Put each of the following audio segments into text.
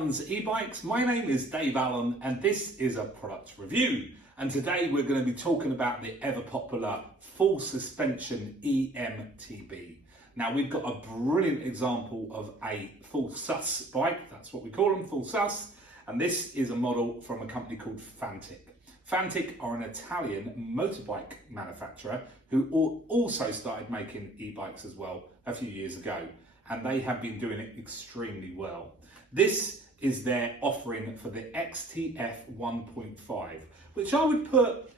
Allen's e-bikes. My name is Dave Allen and this is a product review. And today we're going to be talking about the ever popular full suspension EMTB. Now we've got a brilliant example of a full sus bike, that's what we call them, full sus. And this is a model from a company called Fantic. Fantic are an Italian motorbike manufacturer who also started making e-bikes as well a few years ago. And they have been doing it extremely well. This is their offering for the XTF 1.5, which I would put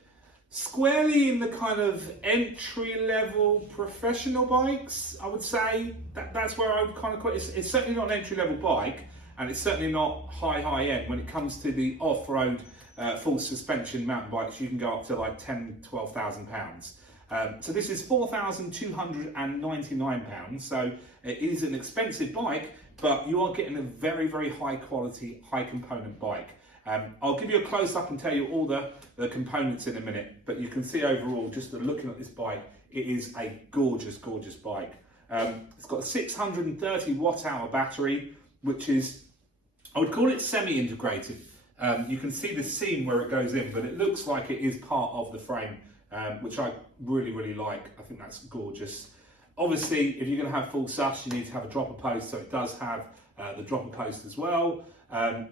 squarely in the kind of entry-level professional bikes, I would say. That's where I would kind of put it. It's certainly not an entry-level bike, and it's certainly not high end. When it comes to the off-road full suspension mountain bikes, you can go up to like £12,000. So this is £4,299, so it is an expensive bike, but you are getting a very, very high quality, high component bike. I'll give you a close up and tell you all the components in a minute, but you can see overall, just looking at this bike, it is a gorgeous, gorgeous bike. It's got a 630 watt hour battery, which is, I would call it semi-integrated. You can see the seam where it goes in, but it looks like it is part of the frame. Which I really, really like. I think that's gorgeous. Obviously, if you're going to have full sus, you need to have a dropper post, so it does have the dropper post as well.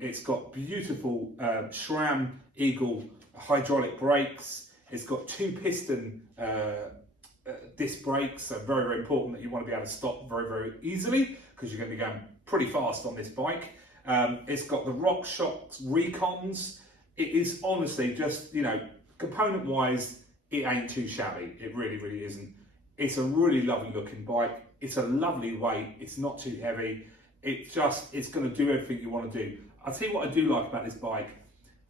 It's got beautiful SRAM Eagle hydraulic brakes. It's got 2 piston disc brakes, so very, very important that you want to be able to stop very, very easily because you're going to be going pretty fast on this bike. It's got the RockShox Recons. It is honestly just, you know, component-wise, it ain't too shabby. It really, really isn't. It's a really lovely looking bike. It's a lovely weight. It's not too heavy. It's going to do everything you want to do. I'll tell you what I do like about this bike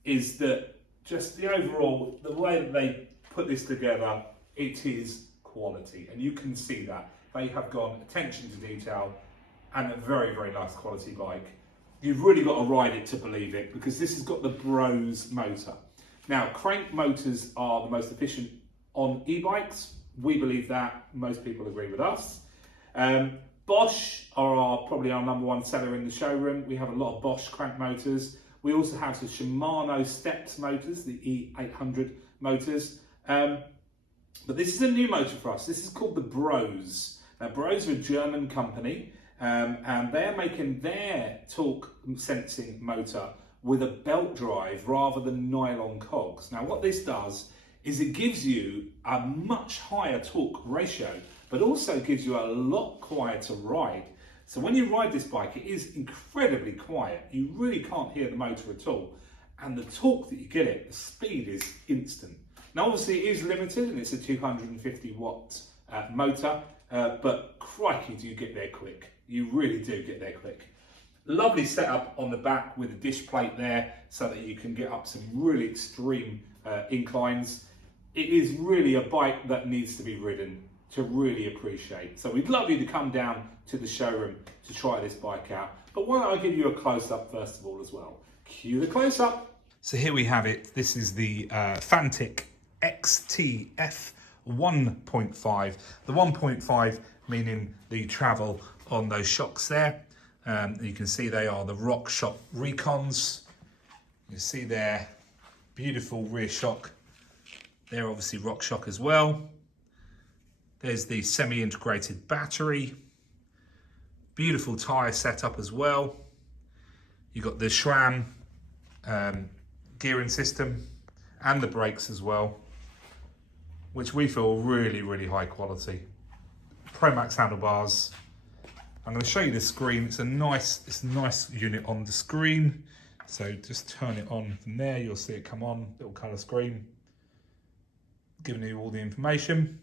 is that just the overall, the way that they put this together, it is quality. And you can see that. They have gone attention to detail and a very, very nice quality bike. You've really got to ride it to believe it because this has got the Bros motor. Now, crank motors are the most efficient on e-bikes. We believe that. Most people agree with us. Bosch are probably our #1 seller in the showroom. We have a lot of Bosch crank motors. We also have the Shimano Steps motors, the E800 motors. But this is a new motor for us. This is called the Bros. Now, Bros are a German company, and they're making their torque sensing motor with a belt drive rather than nylon cogs. Now what this does is it gives you a much higher torque ratio, but also gives you a lot quieter ride. So when you ride this bike, it is incredibly quiet. You really can't hear the motor at all. And the torque that you get it, the speed is instant. Now obviously it is limited and it's a 250 watt motor, but crikey do you get there quick. You really do get there quick. Lovely setup on the back with a dish plate there so that you can get up some really extreme inclines. It is really a bike that needs to be ridden to really appreciate. So we'd love you to come down to the showroom to try this bike out. But why don't I give you a close-up first of all as well. Cue the close-up. So here we have it. This is the Fantic XTF 1.5. The 1.5 meaning the travel on those shocks there. You can see they are the RockShox Recons. You see their beautiful rear shock. They're obviously RockShox as well. There's the semi-integrated battery. Beautiful tyre setup as well. You've got the SRAM gearing system and the brakes as well, which we feel really, really high quality. Pro Max Handlebars. I'm going to show you the screen. It's a nice unit on the screen. So just turn it on from there. You'll see it come on, little colour screen, giving you all the information.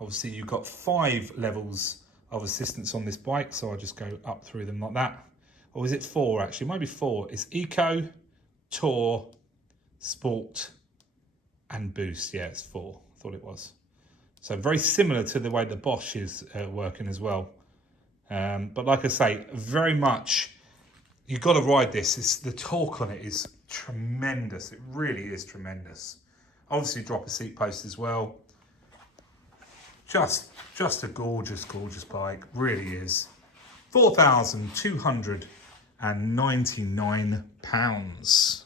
Obviously you've got 5 levels of assistance on this bike. So I'll just go up through them like that. Or is it 4 actually? It might be 4. It's Eco, Tour, Sport and Boost. Yeah, it's 4. I thought it was. So very similar to the way the Bosch is working as well. But like I say, very much, you've got to ride this. The torque on it is tremendous. It really is tremendous. Obviously drop a seat post as well. Just a gorgeous, gorgeous bike, really is. £4,299.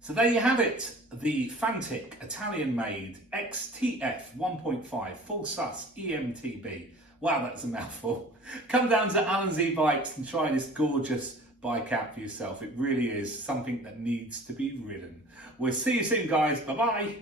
So there you have it, the Fantic Italian-made XTF 1.5 full sus EMTB. Wow, that's a mouthful. Come down to Alan's E-Bikes and try this gorgeous bike out for yourself. It really is something that needs to be ridden. We'll see you soon, guys. Bye-bye.